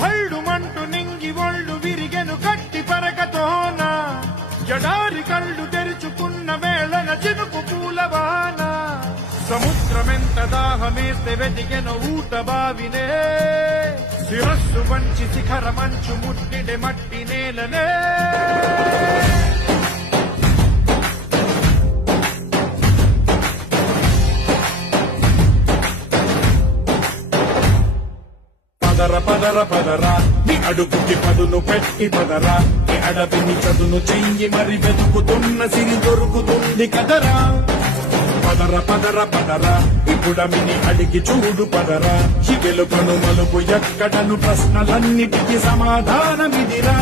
హళ్ళుమంటూ నింగి ఒళ్ళు విరిగెను గట్టి పరకతోన జడారి కళ్ళు తెరుచుకున్న వేళన చినుకు పూలవాన సముద్రమెంత దాహమేస్తే వెతికెను ఊట బావినే శిరస్సు వంచి శిఖర మంచు ముట్టిడే మట్టి నేలనే పదర పదర పదరా నీ అడుగుకి పదును పెట్టి పదరా నీ అడవిని చదును చెయ్యి మరి వెతుకుతున్న సిరి దొరుకుతుంది కదరా పదర పదర పదరా ఇప్పుడమిని అడిగి చూడు పదరా ఈ వెలుకను మలుపు ఎక్కడను ప్రశ్నలన్నిటికీ సమాధానమిదిరా